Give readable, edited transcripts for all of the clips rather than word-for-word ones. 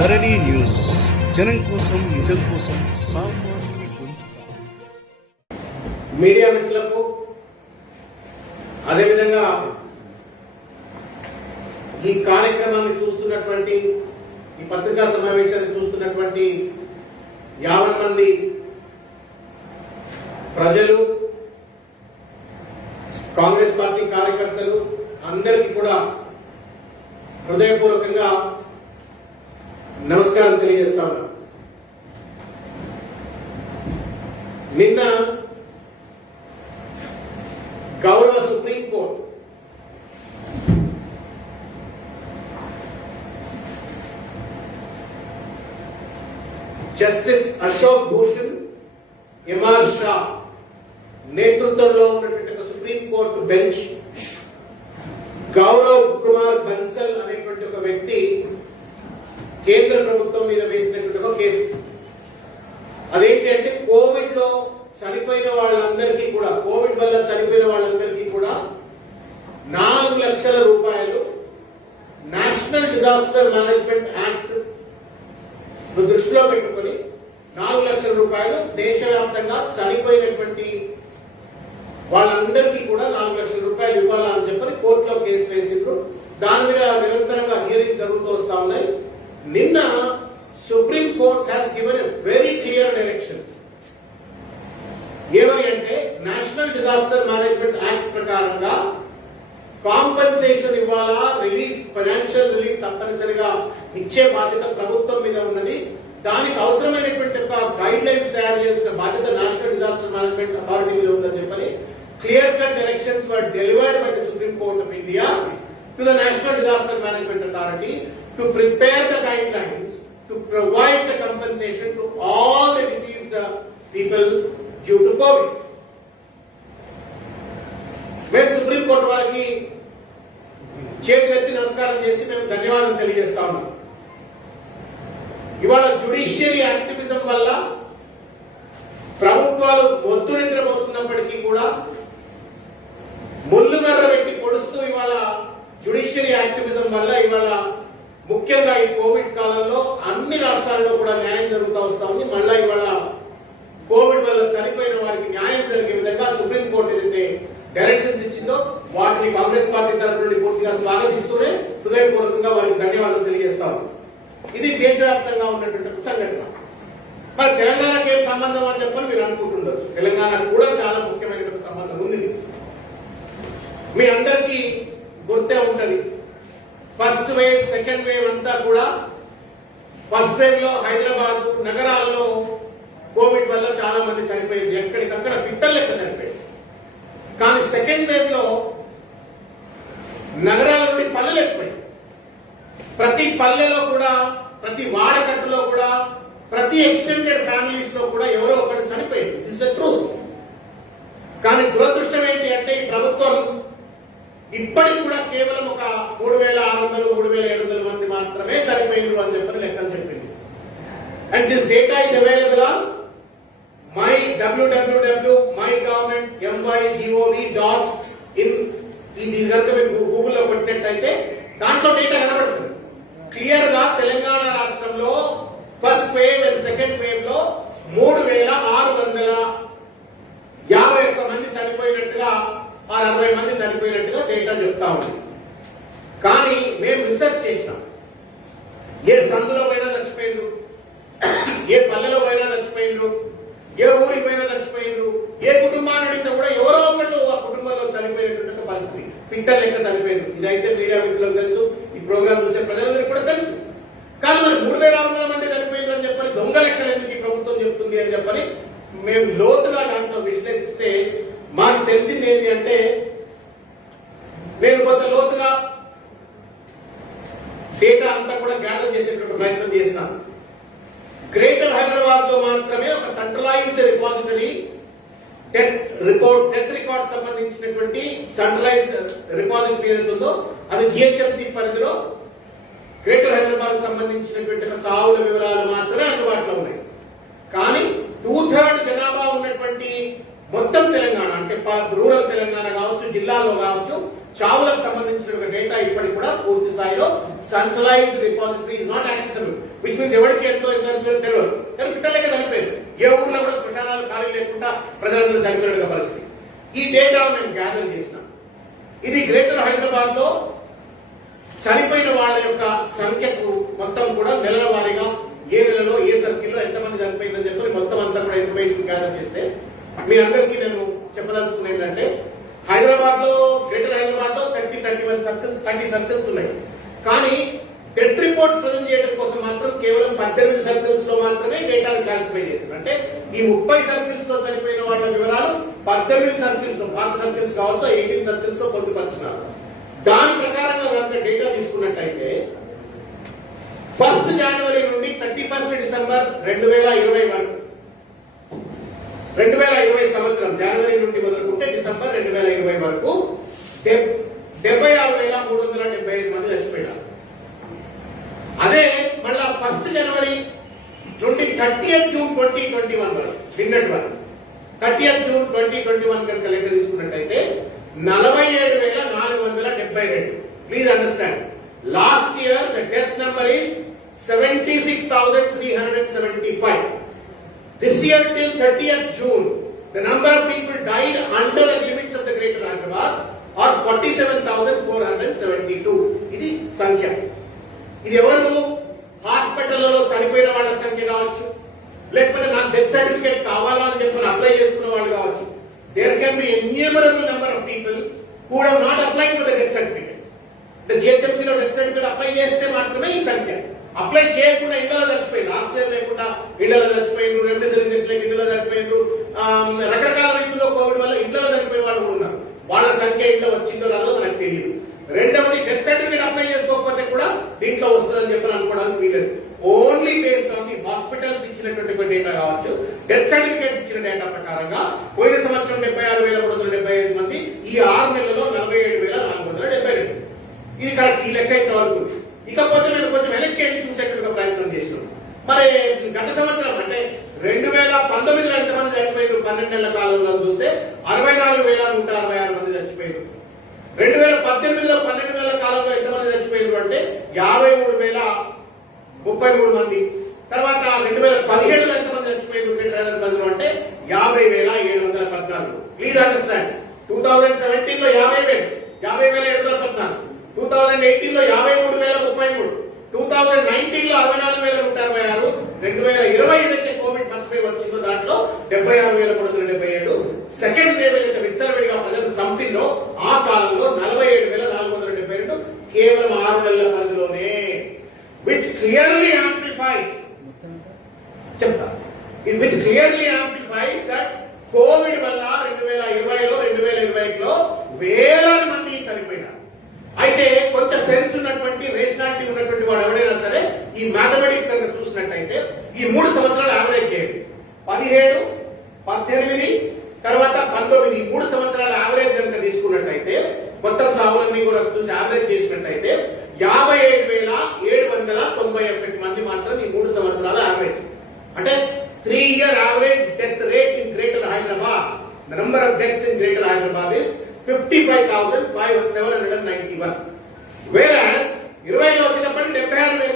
ధరణి news జనం కోసం నిజం కోసం సామాన్య గొంతుక. మీడియా మిత్రులకు అదేవిధంగా ఈ కార్యక్రమాన్ని చూస్తున్నటువంటి ఈ పత్రికా సమావేశాన్ని చూస్తున్నటువంటి 50 మంది ప్రజలు, కాంగ్రెస్ పార్టీ కార్యకర్తలు అందరికీ కూడా హృదయపూర్వకంగా నమస్కారం తెలియజేస్తా ఉన్నా. నిన్న గౌరవ supreme court justice Ashok Bhushan, MR Shah నేతృత్వంలో ఉన్నటువంటి సుప్రీంకోర్టు బెంచ్ గౌరవ్ కుమార్ బన్సల్ అనేటువంటి ఒక వ్యక్తి కేంద్ర ప్రభుత్వం మీద వేసినటువంటి ఒక కేసు. అదేంటి అంటే కోవిడ్ లో చనిపోయిన వాళ్ళందరికీ కూడా, కోవిడ్ వల్ల చనిపోయిన వాళ్ళందరికీ కూడా 4 లక్షల రూపాయలు నేషనల్ డిజాస్టర్ మేనేజ్మెంట్ యాక్ట్ దృష్టిలో పెట్టుకుని 4 లక్షల రూపాయలు దేశవ్యాప్తంగా చనిపోయినటువంటి వాళ్ళందరికీ కూడా 4 లక్షల రూపాయలు ఇవ్వాలని చెప్పని కోర్టులో కేసు వేసిండ్రు. దాని మీద నిరంతరంగా హియరింగ్స్ జరుగుతూ వస్తా ఉన్నాయి. నిన్న supreme court has given very clear directions. ఏమని అంటే నేషనల్ డిజాస్టర్ మేనేజ్మెంట్ యాక్ట్ ప్రకారంగా కాంపెన్సేషన్ ఇవ్వాలా, రిలీఫ్, ఫైనాన్షియల్ రిలీఫ్ తప్పనిసరిగా ఇచ్చే బాధ్యత ప్రభుత్వం మీద ఉన్నది. దానికి అవసరమైనటువంటి గైడ్ లైన్స్ తయారు చేసిన బాధ్యత నేషనల్ డిజాస్టర్ మేనేజ్మెంట్ అథారిటీ మీద ఉందని చెప్పని clear cut directions were delivered by the supreme court of India to the national disaster management authority to prepare the guidelines to provide the compensation to all the deceased people due to COVID. మేము supreme court వారికి చేతులెత్తి నమస్కారం చేసి మేము ధన్యవాదాలు తెలియజేస్తా ఉన్నాం. ఇవాళ జ్యుడిషియరీ యాక్టివిజం వల్ల ప్రభుత్వాలు మొద్దు నిద్రపోతున్నప్పటికీ కూడా ముల్లుగర్ర పెట్టి పొడుస్తూ ఇవాళ జ్యుడిషియరీ యాక్టివిజం వల్ల ఇవాళ ముఖ్యంగా ఈ కోవిడ్ కాలంలో అన్ని రాష్ట్రాల్లో కూడా న్యాయం జరుగుతూ వస్తా ఉంది. మళ్ళా ఇవాళ కోవిడ్ వల్ల చనిపోయిన వారికి న్యాయం జరిగే విధంగా సుప్రీంకోర్టు ఏదైతే డైరెక్షన్స్ ఇచ్చిందో వాటిని కాంగ్రెస్ పార్టీ తరఫు నుండి పూర్తిగా స్వాగతిస్తూనే హృదయపూర్వకంగా వారికి ధన్యవాదాలు తెలియజేస్తాము. ఇది దేశవ్యాప్తంగా ఉన్నటువంటి సంఘటన. మరి తెలంగాణకి ఏం సంబంధం అని చెప్పని మీరు అనుకుంటుండొచ్చు. తెలంగాణకు కూడా చాలా ముఖ్యమైనటువంటి సంబంధం ఉంది. మీ అందరికీ గుర్తే ఉంటది, ఫస్ట్ వేవ్, సెకండ్ వేవ్ అంతా కూడా ఫస్ట్ వేవ్ లో హైదరాబాద్ నగరాల్లో కోవిడ్ వల్ల చాలా మంది చనిపోయింది, ఎక్కడికక్కడ పిట్టల లెక్క చనిపోయింది. కానీ సెకండ్ వేవ్ లో నగరాల నుండి పల్లెలు ఎక్కువైంది. ప్రతి పల్లెలో కూడా, ప్రతి వాడకట్టులో కూడా, ప్రతి ఎక్స్టెండెడ్ ఫ్యామిలీస్ లో కూడా ఎవరో ఒకటి చనిపోయింది. This the truth. కానీ దురదృష్టం ఏంటి అంటే ఈ ప్రభుత్వం ఇప్పటికి కూడా కేవలం ఒక 3600, 3700 మంది మాత్రమే చనిపోయినారు అని చెప్పని లెక్కలు చెప్పింది. And this data is available on www.mygov.in. ఇది కనుక మీరు గూగుల్లో కొట్టినట్టయితే దాంట్లో డేటా కనబడుతుంది క్లియర్ గా. తెలంగాణ రాష్ట్రంలో first wave and second wave లో 3651 మంది చనిపోయినట్టుగా, 60 మంది చనిపోయినట్టుగా డేటా చెప్తా ఉంది. కానీ మేము రీసెర్చ్ చేసినాం. ఏ సందులో పోయినా చచ్చిపోయినరు, ఏ పల్లెలో పోయినా చచ్చిపోయినరు, ఏ ఊరికి పోయినా చచ్చిపోయినరు, ఏ కుటుంబాన్ని అడిగితే కూడా ఎవరో ఒకళ్ళు ఆ కుటుంబంలో చనిపోయినటువంటి పరిస్థితి, పిట్టలు లెక్క చనిపోయినరు. ఇదైతే మీడియా మిత్రులకు తెలుసు, ఈ ప్రోగ్రామ్ చూసే ప్రజలందరికీ కూడా తెలుసు. కానీ మరి 3600 మంది చనిపోయినారు అని చెప్పని దొంగ లెక్కలు ఎందుకు ఈ ప్రభుత్వం చెప్తుంది అని చెప్పని మేము లోతుగా దాంట్లో విశ్లేషిస్తే మాకు తెలిసింది ఏంటి అంటే, నేను కొంత లోతుగా డేటా అంతా కూడా గ్యాదర్ చేసేటువంటి ప్రయత్నం చేసినాను. గ్రేటర్ హైదరాబాద్ లో మాత్రమే ఒక సెంట్రలైజ్డ్ రిపాజిటరీ డెత్ రికార్డ్ సంబంధించినటువంటి సెంట్రలైజ్డ్ రిపాజిటరీ ఏదైతుందో అది జిహెచ్ఎంసీ పరిధిలో గ్రేటర్ హైదరాబాద్ సంబంధించినటువంటి చావుల వివరాలు మాత్రమే అందుబాటులో ఉన్నాయి. కానీ 2/3 జనాభా ఉన్నటువంటి మొత్తం తెలంగాణ అంటే రూరల్ తెలంగాణ కావచ్చు, జిల్లాలో కావచ్చు, చావులకు సంబంధించిన డేటా ఇప్పటికి కూడా పూర్తి స్థాయిలో centralised repository is not accessible, which means ఎవరికి ఎంతో తెలియదు. కానీ పిట్టలేక చనిపోయింది. ఏ ఊర్లో కూడా శ్మశానాలు ఖాళీ లేకుండా ప్రజలందరూ చనిపోయిన పరిస్థితి. ఈ డేటా మేము గ్యాదర్ చేసినాం. ఇది గ్రేటర్ హైదరాబాద్ లో చనిపోయిన వాళ్ళ యొక్క సంఖ్యకు మొత్తం కూడా నెలల వారీగా ఏ నెలలో ఏ సర్కిల్లో ఎంతమంది చనిపోయిందని చెప్పి మొత్తం అంతా కూడా ఇన్ఫర్మేషన్ గ్యాదర్ చేస్తే మీ అందరికీ నేను చెప్పదలుచుకునేది ఏంటంటే హైదరాబాద్ లో గ్రేటర్ హైదరాబాద్ లో 30 సర్కిల్స్ ఉన్నాయి. కానీ డెత్ రిపోర్ట్ ప్రజెంట్ చేయడం కోసం మాత్రం కేవలం 18 సర్కిల్స్ లో మాత్రమే డేటాను క్లాసిఫై చేశారు. అంటే ఈ 30 సర్కిల్స్ లో చనిపోయిన వాళ్ళ వివరాలు 18 సర్కిల్స్ లో, పాత సర్కిల్స్ కావచ్చు 18 సర్కిల్స్ లో పొందుపరుచున్నారు. దాని ప్రకారంగా కనుక డేటా తీసుకున్నట్టయితే 1 జనవరి నుండి 31 డిసెంబర్ 2020 వరకు, 2020 సంవత్సరం జనవరి నుండి మొదలుకుంటే డిసెంబర్ 2020 వరకు 76,375 మంది చచ్చిపోయినారు. అదే మళ్ళా 1 జనవరి నుండి 30th జూన్ 2021 వరకు, నిన్నటి వరకు 30th జూన్ 2021 కనుక లెక్క తీసుకున్నట్టయితే 47,472. Please understand, last year the death number is 76,375. This year till 30th June, the number of people died under the limits of the Greater Hyderabad are 47,472. ఇది సంఖ్య. ఇది ఎవరు? హాస్పిటల్లో చనిపోయిన వాళ్ళ సంఖ్య కావచ్చు, లేకపోతే నాకు డెత్ సర్టిఫికేట్ కావాలా అని చెప్పి అప్లై చేసుకున్న వాళ్ళు కావచ్చు. There can be innumerable number of people who have not applied for the death certificate. The GHMC లో డెత్ సర్టిఫికేట్ అప్లై చేస్తే మాత్రమే ఈ సంఖ్య. అప్లై చేయకుండా ఇంట్లో చచ్చిపోయినారు, ఆక్సిజన్ లేకుండా ఇంట్లో చచ్చిపోయినారు, రెమ్డెసివిర్ ఇంజెక్షన్ లేక ఇంట్లో చచ్చిపోయినారు, రకరకాల రీతిలో కోవిడ్ వల్ల ఇంట్లో చనిపోయిన వాళ్ళు ఉన్నారు. వాళ్ళ సంఖ్య ఇంట్లో వచ్చిందో రాదో మనకు తెలియదు. రెండవది, డెత్ సర్టిఫికేట్ అప్లై చేసుకోకపోతే కూడా దీంట్లో వస్తుందని చెప్పి అనుకోవడానికి వీలేదు. Only based on the hospitals ఇచ్చినటువంటి డేటా కావచ్చు, డెత్ సర్టిఫికేట్స్ ఇచ్చిన డేటా ప్రకారంగా పోయిన సంవత్సరం 76,375 మంది, ఈ 6 నెలల్లో 47,472. ఇది కరెక్ట్. ఈ లెక్క అయితే వరకు. ఇకపోతే నేను కొంచెం వెనక్కి వెళ్ళి చూసేట్టుగా ప్రయత్నం చేసినాం. మరి గత సంవత్సరం అంటే 2019లో ఎంతమంది చనిపోయారు? 12 నెలల కాలంలో చూస్తే 64,166 మంది చచ్చిపోయారు. 2018లో 12 నెలల కాలంలో ఎంతమంది చచ్చిపోయారు అంటే 53,033 మంది. తర్వాత 2017లో ఎంతమంది చచ్చిపోయారు హైదరాబాద్లో అంటే 50,714. ప్లీజ్ అండర్స్టాండ్, 2017లో 50,714, 2018లో 53,033, 2019లో 64,166, 2020 ఏదైతే కోవిడ్ ఫస్ట్ వేవ్ వచ్చిందో దాంట్లో 76,377. సెకండ్ వేవ్ ఏదైతే విచ్చలవిడిగా ప్రజలు చంపిందో ఆ కాలంలో 47,472 కేవలం 6 నెలల పరిధిలోనే. which clearly amplifies that Covid వల్ల 2020లో 2021లో వేలాది మంది చనిపోయినారు. అయితే కొంచెం సెన్స్ ఉన్నటువంటి, రేషనాలిటీ ఉన్నటువంటి వాడు ఎవరైనా సరే ఈ మ్యాథమెటిక్స్ కనుక చూసినట్టయితే ఈ 3 సంవత్సరాలు యావరేజ్ చేయండి. 17, 18 తర్వాత 19, 3 సంవత్సరాల యావరేజ్ కనుక తీసుకున్నట్టయితే మొత్తం చావులన్నీ కూడా చూసి యావరేజ్ చేసినట్టయితే 55,791 మంది మాత్రం ఈ 3 సంవత్సరాల యావరేజ్. అంటే 3-year average death rate in Greater Hyderabad, the number of deaths in Greater Hyderabad is 55,791. Whereas 20లో వచ్చినప్పటికీ 76,000,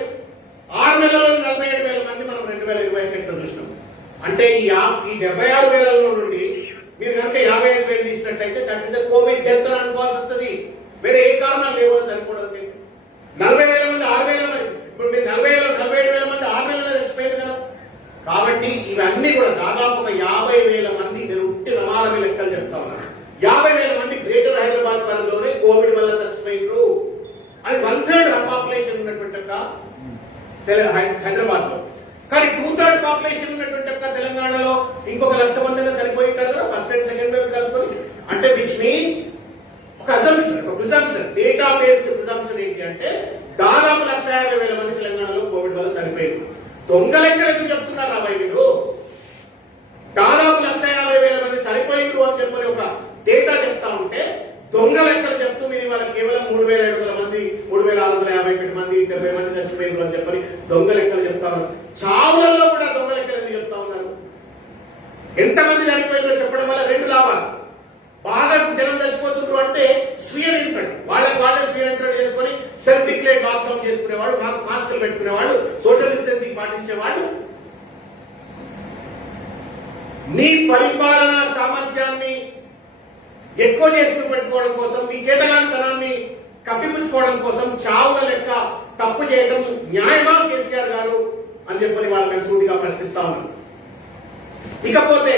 6 నెలల్లో 47,000 మంది మనం 2021 చూసినాం. అంటే ఈ 76,000 నుండి మీరు కనుక 55,000 తీసినట్టయితే that is the covid death అని అనుకోవాల్సి వస్తుంది. వేరే ఏ కారణాలు లేవో చనిపోవడానికి. 40,000 మంది, 6,000 మంది, ఇప్పుడు మీరు 47,000 మంది 6 నెలల్లో చచ్చిపోయారు కదా. కాబట్టి ఇవన్నీ కూడా దాదాపు 50,000 మంది, నేను ఉట్టి రమారమి లెక్కలు చెప్తా ఉన్నాను, 50,000 మంది గ్రేటర్ హైదరాబాద్ పరిధిలోనే కోవిడ్ వల్ల చచ్చిపోయినారు. అది 1/3 పాపులేషన్ ఉన్నటువంటి హైదరాబాద్ లో. కానీ 2/3 పాపులేషన్ ఉన్నటువంటి తెలంగాణలో ఇంకొక 1,00,000 మంది చనిపోయి ఉంటారు కదా ఫస్ట్ అండ్ సెకండ్ వేవ్ కలుపుకొని. అంటే విచ్ మీన్స్ ఒక ప్రిజంప్షన్, డేటా బేస్డ్ ప్రిజంప్షన్ ఏంటి అంటే దాదాపు 1,50,000 మంది తెలంగాణలో కోవిడ్ వల్ల చనిపోయారు. దొంగ లెక్కలు ఎందుకు చెప్తున్నారు అబ్బాయి మీరు? దాదాపు 1,50,000 మంది చనిపోయిండ్రు అని చెప్పని ఒక డేటా చెప్తా ఉంటే దొంగ లెక్కలు చెప్తూ మీరు వాళ్ళకి కేవలం 3,700 మంది, 3,651 మంది, 70 మంది చచ్చిపోయిండ్రు అని చెప్పని దొంగ లెక్కలు చెప్తా ఉన్నారు. చావులలో కూడా దొంగ లెక్కలు ఎందుకు చెప్తా ఉన్నారు? ఎంతమంది చనిపోయిందో చెప్పడం వల్ల 2 లాభాలు. బాగా వాళ్లకు జనం చచ్చిపోతున్నారు అంటే స్వీయ నియంత్రణ, వాళ్ళే స్వీయ నియంత్రణ చేసుకొని సెల్ఫ్ డిక్లేర్ లాక్డౌన్ చేసుకునేవాడు, మాస్కులు పెట్టుకునేవాడు, సోషల్ డిస్టెన్సింగ్ పాటించేవాడు. నీ పరిపాలనా సామర్థ్యాన్ని ఎక్కువ చేస్తూ పెట్టుకోవడం కోసం, నీ చేతగానితనాన్ని కప్పిపుచ్చుకోవడం కోసం చావుల లెక్క తప్పు చేయడం న్యాయమా కేసీఆర్ గారు అని చెప్పని వాళ్ళని సూటిగా ప్రశ్నిస్తా ఉన్నాను. ఇకపోతే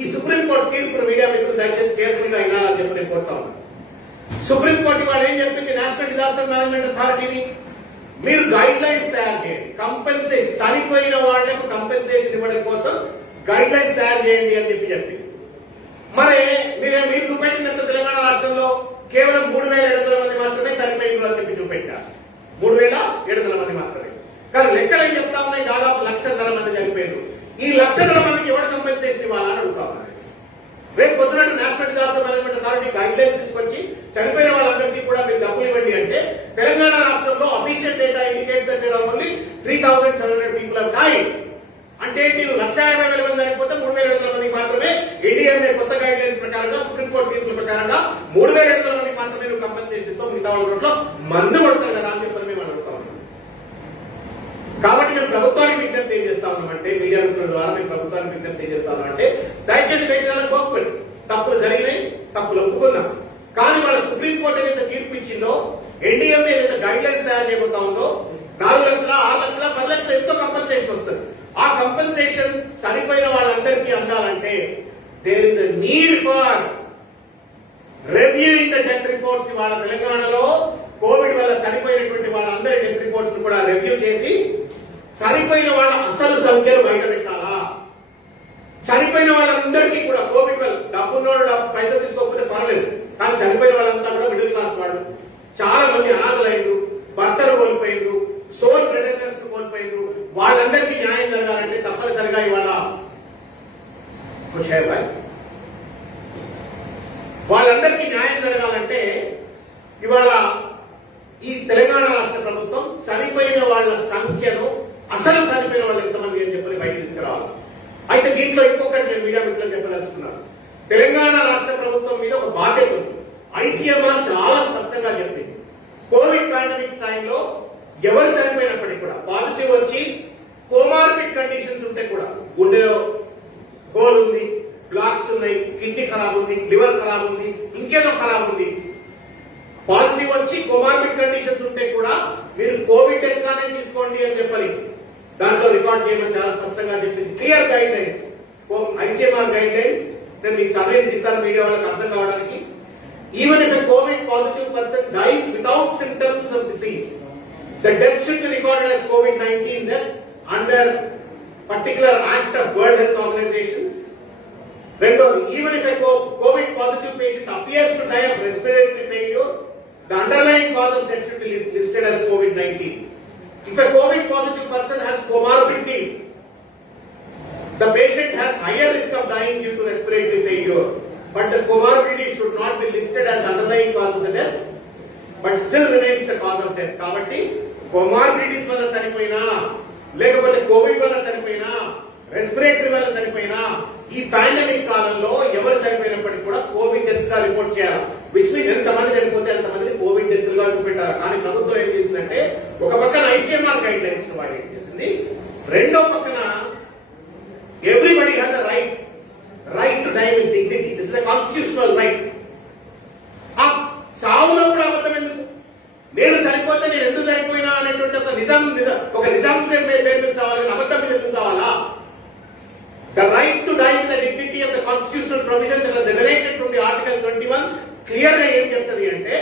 ఈ సుప్రీంకోర్టు తీర్పును మీడియా మిత్రులు దయచేసి కేర్ఫుల్ గా వినాలని చెప్పి నేను కోరుతా ఉన్నాను. సుప్రీంకోర్టు వాళ్ళు ఏం చెప్పింది, నేషనల్ డిజాస్టర్ మేనేజ్మెంట్ అథారిటీని మీరు గైడ్ లైన్స్ తయారు చేయండి, కంపెన్సేషన్ చనిపోయిన వాళ్లకు కంపెన్సేషన్ ఇవ్వడం కోసం గైడ్ లైన్స్ తయారు చేయండి అని చెప్పింది. మరి మీరు చూపెట్టినంత తెలంగాణ రాష్ట్రంలో కేవలం 3,700 మంది మాత్రమే చనిపోయింది అని చెప్పి చూపెట్టారు. 3,700 మంది మాత్రమే. కానీ లెక్కలు ఏం చెప్తా ఉన్నాయి, దాదాపు 1,00,000 మంది చనిపోయారు. ఈ 1,00,000 మందికి ఎవరు కంపెన్సేషన్ ఇవ్వాలని అడుగుతా ఉన్నారు. రేపు పొద్దున national disaster management authority guide lines తీసుకొచ్చి చనిపోయిన వాళ్ళందరికీ కూడా మీరు డబ్బులు ఇవ్వండి అంటే, తెలంగాణ రాష్ట్రంలో official data indicates that there are only 3,700 people have died. అంటే మీరు 1,50,000 మంది చనిపోతే 3,700 మందికి మాత్రమే ఎన్డీఎంఏ కొత్త గైడ్ లైన్స్ ప్రకారంగా, సుప్రీంకోర్టు తీర్పుల ప్రకారంగా 3,700 మందికి మాత్రమే నువ్వు కంపెన్సేషన్ ఇస్తావు, మిగతా వాళ్ళ రోడ్లో మందు కొడతారు కదా అని చెప్పని మేము అడుగుతా ఉన్నాం. కాబట్టి మేము ప్రభుత్వానికి విజ్ఞప్తి ఏం చేస్తా ఉన్నామంటే, మీడియా మిత్రుల ద్వారా మేము ప్రభుత్వానికి విజ్ఞప్తి ఏం చేస్తా ఉన్నామంటే, దయచేసి పేషెంట్ గోక్కుని తప్పులు జరిగినాయి, తప్పులు ఒప్పుకుందాం. కానీ వాళ్ళ సుప్రీంకోర్టు ఏదైతే తీర్పు ఇచ్చిందో, ఎన్డీఎంఏ ఏదైతే గైడ్ లైన్స్ తయారు చేయబోతా ఉందో, 4 లక్షల, 6 లక్షల, 10 లక్షల ఎంతో కంపెన్సేషన్ వస్తుంది. ఆ కంపెన్సేషన్ చనిపోయిన వాళ్ళందరికీ అందాలంటే there is a need for reviewing the death reports. ఇవాళ తెలంగాణలో కోవిడ్ వల్ల చనిపోయినటువంటి వాళ్ళందరి డెత్ రిపోర్ట్స్ కూడా రివ్యూ చేసి చనిపోయిన వాళ్ళ అసలు సంఖ్యను బయట పెట్టాలా. చనిపోయిన వాళ్ళందరికీ కూడా కోవిడ్ వల్ల డబ్బున్నోడు పైసలు తీసుకోకపోతే పర్లేదు, కానీ చనిపోయిన వాళ్ళంతా కూడా మిడిల్ క్లాస్ వాళ్ళు, చాలా మంది అనాథలైనరు, భర్తలు కోల్పోయినరు, సోల్ ప్రెడేటర్స్ కోల్పోయినరు. వాళ్ళందరికీ న్యాయం జరగాలంటే తప్పనిసరిగా ఇవాళ వాళ్ళందరికీ న్యాయం జరగాలంటే ఇవాళ ఈ తెలంగాణ రాష్ట్ర ప్రభుత్వం చనిపోయిన వాళ్ళ సంఖ్యను, అసలు చనిపోయిన వాళ్ళు ఎంతమంది అని చెప్పి బయట తీసుకురావాలి. అయితే దీంట్లో ఇంకొకటి నేను మీడియా మిత్రులు చెప్పదలుచుకున్నాను. తెలంగాణ రాష్ట్ర ప్రభుత్వం మీద ఒక బాధ్యత ఉంది. ఐసీఎంఆర్ చాలా స్పష్టంగా చెప్పింది, కోవిడ్ పాండమిక్స్ టైంలో ఎవరు చనిపోయినప్పటికీ కూడా పాజిటివ్ వచ్చి కోమార్బిడ్ కండిషన్స్ ఉంటే కూడా, గుండెలో హోల్ ఉంది, బ్లాక్స్ ఉన్నాయి, కిడ్నీ ఖరాబ్ ఉంది, లివర్ ఖరాబ్ ఉంది, ఇంకేదో ఖరాబ్ ఉంది, పాజిటివ్ వచ్చి కోమార్బిడ్ కండిషన్స్ ఉంటే కూడా మీరు కోవిడ్ డెత్ గానే తీసుకోండి అని చెప్పని దాంట్లో రికార్డ్ చేయమని చాలా స్పష్టంగా చెప్పింది. Clear guide lines, ICMR guide lines. నేను మీకు చదివి ఇస్తాను మీడియా వాళ్ళకి అర్థం కావడానికి. Even if a Covid positive person dice without symptoms of disease, the death should be recorded as COVID-19 death under particular act of World Health Organization. Rendodi, even if a COVID positive patient appears to die of respiratory failure, the underlying cause of death should be listed as COVID-19. If a COVID positive person has comorbidities, the patient has higher risk of dying due to respiratory failure, but the comorbidity should not be listed as the underlying cause of the death, but still remains the cause of death. కాబట్టి కొమార్బిడిటీస్ వల్ల చనిపోయినా, లేకపోతే Covid వల్ల చనిపోయినా, respiratory వల్ల చనిపోయినా, ఈ pandemic కాలంలో ఎవరు చనిపోయినప్పటికీ కూడా కోవిడ్ డెత్స్ గా రిపోర్ట్ చేయాలి. విచ్ మీన్ ఎంతమంది చనిపోతే అంతమంది కోవిడ్ డెత్ గా చూపెట్టారు. కానీ ప్రభుత్వం ఏం చేసిందంటే, ఒక పక్కన ఐసీఎంఆర్ గైడ్ లైన్స్ వైలేట్ చేసింది, రెండో పక్కన everybody has the right to die with dignity. This is the constitutional right. ఆ చావులో కూడా అబద్ధం ఎందుకు? నేను చనిపోతే నేను ఎందుకు చనిపోయినా అనేటువంటి ఒక నిజాం పేరు మీద చావాలి, అబద్ధం మీద ఎందుకు చావాలా? The right to die with the dignity of the constitutional provision that was emanated from the Article 21 clear గా ఏం చెప్తుంది అంటే,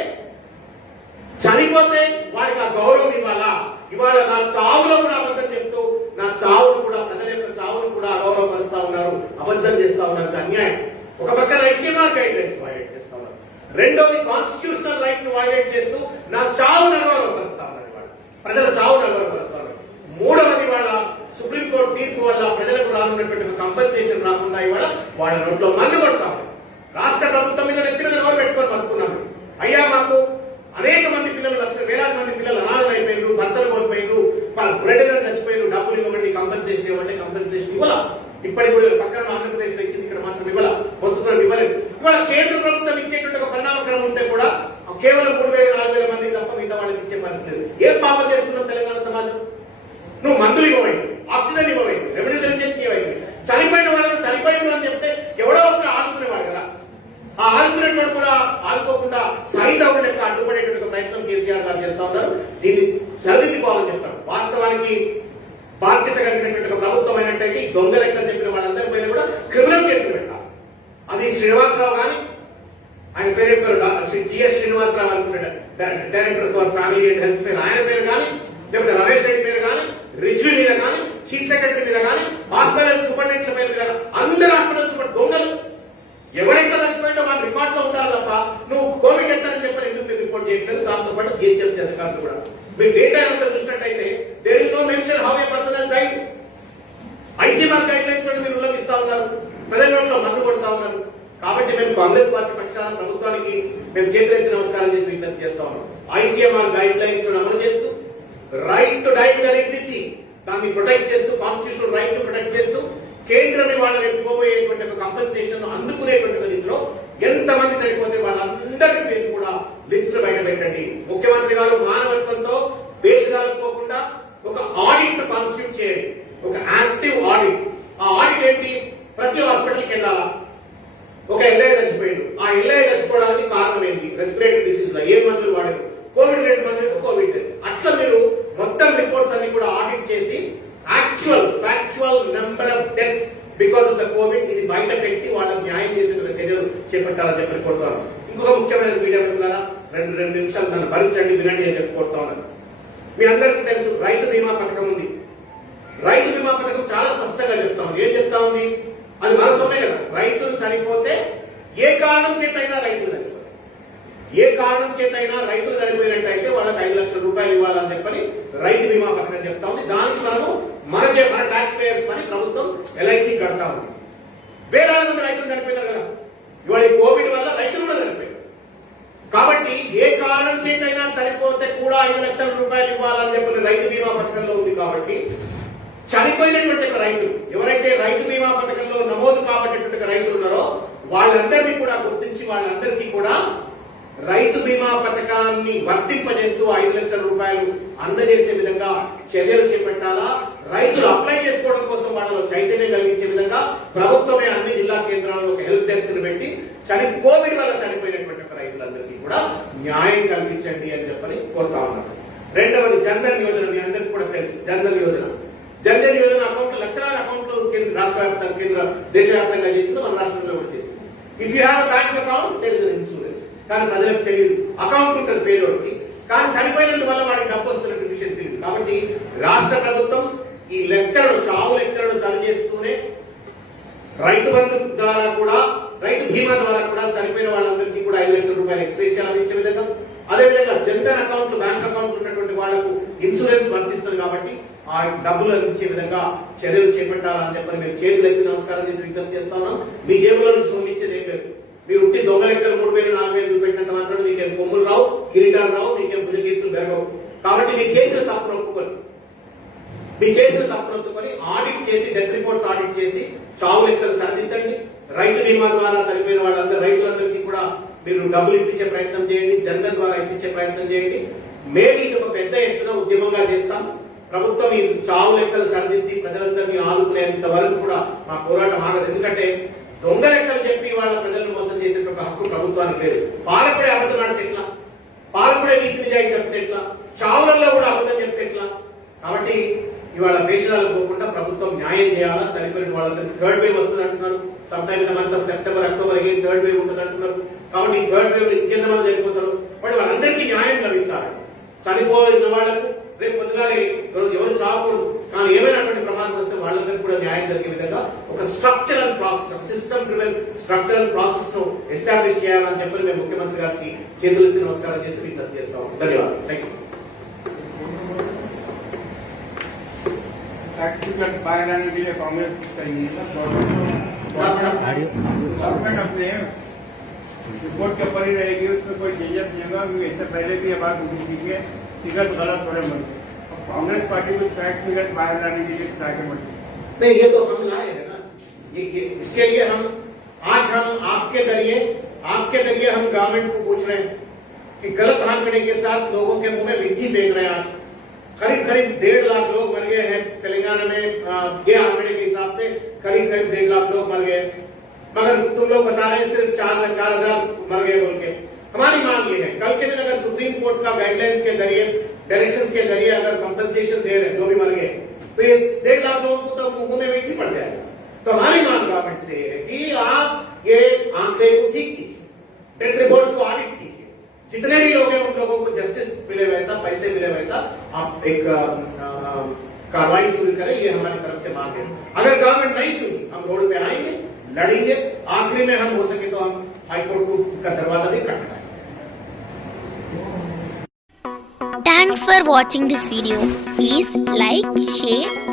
చనిపోతే వాడికి ఆ గౌరవం ఇవ్వాలా. ఇవాళ నా చావులో కూడా అబద్ధం చెప్తూ, నా చావును కూడా, ప్రజల యొక్క చావును కూడా అగౌరవపరుస్తా ఉన్నారు, అబద్ధం చేస్తా ఉన్నారు. అన్యాయం. ఒక పక్కన ఐసీఎంఆర్ గైడ్ లైన్స్ వైలేట్ చేస్తా ఉన్నారు, రెండోది కాన్స్టిట్యూషనల్ రైట్ ను వైలేట్ చేస్తూ నా చావును అగౌరవపరుస్తా ఉన్నారు, ఇవాళ ప్రజల చావును అగౌరవపరుస్తా ఉన్నారు. మూడవది వాళ్ళ సుప్రీంకోర్టు తీర్పు వల్ల ప్రజలకు రానున్నటువంటి కంపెన్సేషన్ రాకుండా ఇవాళ వాళ్ళ నోట్లో మందు కొడతాం. రాష్ట్ర ప్రభుత్వం మీద నెత్తిన నోరు పెట్టుకొని అనుకున్నాము, అయ్యా మాకు అనేక మంది పిల్లలు, వేలాది మంది పిల్లలు అనాథలు అయిపోయినారు, భర్తలు కోల్పోయినారు, వాళ్ళ బ్రెడర్ చచ్చిపోయినారు, డబ్బులు ఇవ్వండి, కంపెన్సేషన్ ఇవ్వండి. కంపెన్సేషన్ ఇవ్వాల. ఇప్పటికి కూడా పక్కన ఆంధ్రప్రదేశ్ లో ఇచ్చింది, ఇక్కడ మాత్రం ఇవ్వాల, పొత్తుకొని ఇవ్వలేదు. ఇవాళ కేంద్ర ప్రభుత్వం ఇచ్చే కేవలం 3,000-4,000 మంది తప్ప మిగతా వాళ్ళకి ఇచ్చే పరిస్థితి లేదు. ఏం పాపం చేస్తున్నాం తెలంగాణ సమాజం? నువ్వు మందులు ఇవ్వవైంది, ఆక్సిజన్ ఇవ్వవైంది, రెవెన్యూ ఇంజెక్షన్ ఇవ్వైంది, చనిపోయిన వాళ్ళని చనిపోయిన అని చెప్తే ఎవడో ఒకరు ఆదుకునేవాడు కదా. ఆ ఆదుకునేటువంటి కూడా ఆదుకోకుండా సాయిదావుడు లెక్క అడ్డుపడేటువంటి ప్రయత్నం కేసీఆర్ గారు చేస్తా ఉన్నారు. దీన్ని సరిదిద్దుకోవాలని చెప్తారు. వాస్తవానికి బాధ్యత కలిగినటువంటి ప్రభుత్వం అయినట్టయితే ఈ దొంగ లెక్కలు చెప్పిన వాళ్ళందరిపైన కూడా క్రిమినల్ కేసులు పెట్టాలి. అది శ్రీనివాసరావు కానీ, ఆయన పేరు శ్రీ జిఎస్ శ్రీనివాసరావు అనుకుంటాడు, director for family and health పేరు, ఆయన పేరు కానీ, లేకపోతే రమేష్ రెడ్డి పేరు కానీ, రిజ్వీ మీద కానీ, చీఫ్ సెక్రటరీ మీద కానీ, హాస్పిటల్ సూపరింటెండెంట్ల పేరు మీద, అందరు హాస్పిటల్ సూపర్ దొంగలు. ఎవరైతే చచ్చిపోయిందో మన రికార్డ్ లో ఉంటారు తప్ప నువ్వు కోవిడ్ ఎంతని చెప్పని ఎందుకు మీరు రిపోర్ట్ చేయట్లేదు? దాంతో పాటు జిహెచ్ఎంసీ అధికారులు కూడా మీరు డేటా ఎంత చూసినట్టయితే there is no mention how a person has died. ICMR guidelines మీరు ఉల్లంఘిస్తా ఉన్నారు, ప్రజల్లో మందు కొడతా ఉన్నారు. కాబట్టి మేము కాంగ్రెస్ పార్టీ పక్షాన ప్రభుత్వానికి మేము చేతులెత్తి నమస్కారం చేసి విజ్ఞప్తి చేస్తా ఉన్నాం. ఐసీఎంఆర్ గైడ్ లైన్స్ అమలు చేస్తూ రైట్ టు డైట్ అనేది దాన్ని ప్రొటెక్ట్ చేస్తూ, కాన్స్టిట్యూషనల్ రైట్ ను ప్రొటెక్ట్ చేస్తూ, కేంద్రం వాళ్ళని ఎక్కువబోయేటువంటి ఒక కంపెన్సేషన్ అందుకునేటువంటి రీతిలో ఎంతమంది చనిపోతే వాళ్ళందరి పేరు కూడా లిస్టులు బయట పెట్టండి. ముఖ్యమంత్రి గారు మానవత్వంతో దేశాలకు పోకుండా ఒక ఆడిట్ కాన్స్టిట్యూట్ చేయండి, ఒక యాక్టివ్ ఆడిట్. ఆ ఆడిట్ ఏంటి? ప్రతి హాస్పిటల్కి వెళ్ళాలా? ఒక ఎల్ఐ చచ్చిపోయాడు, ఆ ఎల్ఐ చచ్చిపోవడానికి కారణం ఏంటి? రెస్పిరేటరీ డిసీజ్ లో ఏ మందులు వాడారు, కోవిడ్ 2 మందులు, కోవిడ్ అట్లా మీరు మొత్తం రిపోర్ట్స్ అన్ని కూడా ఆడిట్ చేసి factual number of deaths because of the Covid ఇది బయట పెట్టి వాళ్ళకి న్యాయం చేసే చర్యలు చేపట్టాలని చెప్పి కోరుతాను. ఇంకొక ముఖ్యమైన మీడియా మిత్రులారా, 2 నిమిషాలు నన్ను భరించండి, వినండి అని చెప్పి కోరుతా ఉన్నాను. మీ అందరికీ తెలుసు రైతు బీమా పథకం ఉంది. రైతు బీమా పథకం చాలా స్పష్టంగా చెప్తా ఉంది. ఏం చెప్తా ఉంది? అది మన సొమ్మే కదా. రైతులు చనిపోతే ఏ కారణం చేతైనా రైతులు చనిపోతారు, ఏ కారణం చేతైనా రైతులు చనిపోయినట్టయితే వాళ్ళకి 5 లక్షల రూపాయలు ఇవ్వాలని చెప్పని రైతు బీమా పథకం చెప్తా ఉంది. దానికి మనము మన ట్యాక్స్ పేయర్స్ అని ప్రభుత్వం ఎల్ఐసి కడతా ఉంది. వేలాది మంది రైతులు చనిపోయినారు కదా. ఇవాళ కోవిడ్ వల్ల రైతులు కూడా చనిపోయారు. కాబట్టి ఏ కారణం చేతైనా చనిపోతే కూడా 5 లక్షల రూపాయలు ఇవ్వాలని చెప్పిన రైతు బీమా పథకంలో ఉంది. కాబట్టి చనిపోయినటువంటి రైతులు ఎవరైతే రైతు బీమా పథకంలో నమోదు కాబట్టేటువంటి రైతులు ఉన్నారో వాళ్ళందరినీ కూడా గుర్తించి వాళ్ళందరికీ కూడా రైతు బీమా పథకాన్ని వర్తింపజేస్తూ 5 లక్షల రూపాయలు అందజేసే విధంగా చర్యలు చేపట్టాలా. రైతులు అప్లై చేసుకోవడం కోసం వాళ్ళలో చైతన్యం కలిగించే విధంగా ప్రభుత్వమే అన్ని జిల్లా కేంద్రాల్లో ఒక హెల్ప్ డెస్క్ ని పెట్టి కోవిడ్ వల్ల చనిపోయినటువంటి రైతులందరికీ కూడా న్యాయం కల్పించండి అని చెప్పని కోరుతా ఉన్నారు. రెండవది జన్ధన్ యోజన. మీ అందరికీ కూడా తెలుసు జన్ధన్ యోజన. జన్ధన్ యోజన అకౌంట్లు లక్షలాది అకౌంట్లు రాష్ట్ర వ్యాప్తంగా కేంద్ర దేశవ్యాప్తంగా చేసింది, మన రాష్ట్రంలో కూడా చేసింది. If you have bank account there is insurance. కానీ ప్రజలకు తెలియదు. అకౌంట్ ఉంటుంది పేరుకి, కానీ చనిపోయినందువల్ల వాడికి డబ్బు వస్తున్న విషయం తెలియదు. కాబట్టి రాష్ట్ర ప్రభుత్వం ఈ లెక్కలను, చావు లెక్కలను సరి చేస్తూనే రైతు బంధు ద్వారా కూడా, రైతు బీమా ద్వారా కూడా చనిపోయిన వాళ్ళందరికీ కూడా 5 లక్షల రూపాయలు ఎక్స్ప్రెషన్ అందించే విధంగా, అదేవిధంగా జన్ధన్ అకౌంట్, బ్యాంక్ అకౌంట్ ఉన్నటువంటి వాళ్లకు ఇన్సూరెన్స్ వర్తిస్తుంది. కాబట్టి ఆ డబ్బులు అందించే విధంగా చర్యలు చేపట్టాలని చెప్పని మేము చేతులు ఎత్తి నమస్కారం చేసి విజ్ఞప్తి చేస్తా ఉన్నాం. మీ జేబులో సొమ్మిచ్చేది ఏం లేదు. మీరు ఉట్టి దొంగ లెక్కలు 3,000-4,000 పెట్టినంత మాత్రం నీకేం కొమ్ములు రావు, కిరీటాలు రావు, నీకేం భుజకీర్తులు పెరగవు. కాబట్టి నీ చేసిన తప్పును ఒప్పుకొని, మీ చేసిన తప్పును ఒప్పుకొని ఆడిట్ చేసి, డెత్ రిపోర్ట్స్ ఆడిట్ చేసి చావు లెక్కలు సరిదిద్దండి. రైతు బీమా ద్వారా చనిపోయిన వాళ్ళందరూ రైతులందరికీ కూడా మీరు డబ్బులు ఇప్పించే ప్రయత్నం చేయండి, జన్ధన్ ద్వారా ఇప్పించే ప్రయత్నం చేయండి. మేము ఇది ఒక పెద్ద ఎత్తున ఉద్యమంగా చేస్తాం. ప్రభుత్వం ఈ చావు లెక్కలు సరిదిద్ది ప్రజలందరినీ ఆదుకునేంత వరకు కూడా మా పోరాటం ఆగదు. ఎందుకంటే దొంగ లెక్కలు చెప్పి వాళ్ళ ప్రజలను మోసం చేసేటువంటి హక్కు ప్రభుత్వానికి లేదు. పాలకుడే అబద్ధం ఎట్లా? పాలకుడే నీతి నిజాయితీ చెప్తే ఎట్లా? చావులలో కూడా అబద్ధం చెప్తే ఎట్లా? కాబట్టి ఇవాళ దేశాలకు పోకుండా ప్రభుత్వం న్యాయం చేయాలా. చనిపోయిన వాళ్ళందరికీ 3rd వేవ్ వస్తుంది అంటున్నారు. Some time the month of September, October 3rd wave ఉంటుంది అంటున్నారు. కాబట్టి ఈ 3rd వేవ్ ఇంకెంతమంది చనిపోతారు? బట్ వాళ్ళందరికీ న్యాయం కలిగించాలి. చనిపోయిన వాళ్లకు రేపు పొద్దుగానే ఎవరు చావకూడదు, కానీ ఏమైనటువంటి ప్రమాదం వస్తే వాళ్ళందరికీ కూడా న్యాయం జరిగే విధంగా ఒక స్ట్రక్చరల్ ప్రాసెస్, ఒక సిస్టమ్ డ్రివెన్ స్ట్రక్చరల్ ప్రాసెస్ ను ఎస్టాబ్లిష్ చేయాలని చెప్పి మేము ముఖ్యమంత్రి గారికి చేతులెత్తి నమస్కారం చేసి విజ్ఞప్తి చేస్తాం. ధన్యవాదాలు. Thank you. पारित के लिए कांग्रेस करेंगे गवर्नमेंट अपने रिपोर्ट के ऊपर ही रहेगी, उसमें कोई झंझट नहीं होगा। इससे पहले भी ये बात उठी थी कि फिगर गलत हो रहे बनते, कांग्रेस पार्टी को फैक्ट फिगर बाहर लाने के लिए ट्राई करते नहीं। ये तो हम लाए हैं ना, ये इसके लिए हम आज हम आपके जरिए हम गवर्नमेंट को पूछ रहे हैं कि गलत आंकड़े के साथ लोगों के मुंह में मिट्टी फेंक रहे हैं। आज करीब 1.5 लाख लोग मर गए हैं तेलंगाना में, ये आंकड़े के हिसाब से करीब 1.5 लाख लोग मर गए, मगर तुम लोग बता रहे हैं सिर्फ 4,000 मर गए बोल के। हमारी मांग ये है, कल के दिन अगर सुप्रीम कोर्ट का गाइडलाइंस के जरिए, डायरेक्शंस के जरिए अगर कंपनसेशन दे रहे हैं जो भी मर गए, तो ये 1.5 लाख लोगों को तो मुंह में मिट्टी पड़ जाएगा। तो हमारी मांग गवर्नमेंट से है कि आप ये आंकड़े को ठीक कीजिए, डेथ रिपोर्ट्स को ऑडिट कीजिए, जितने भी लोग हैं उन लोगों को जस्टिस मिले वैसा, पैसे मिले वैसा आप एक कार्रवाई शुरू करें, ये हमारी तरफ से मांग है। अगर गवर्नमेंट नहीं सुनी, हम रोड पे आएंगे, लड़ेंगे, आखिरी में हम हो सके तो हम हाईकोर्ट का दरवाजा भी खटखटाएंगे। Thanks for watching this video. Please like, share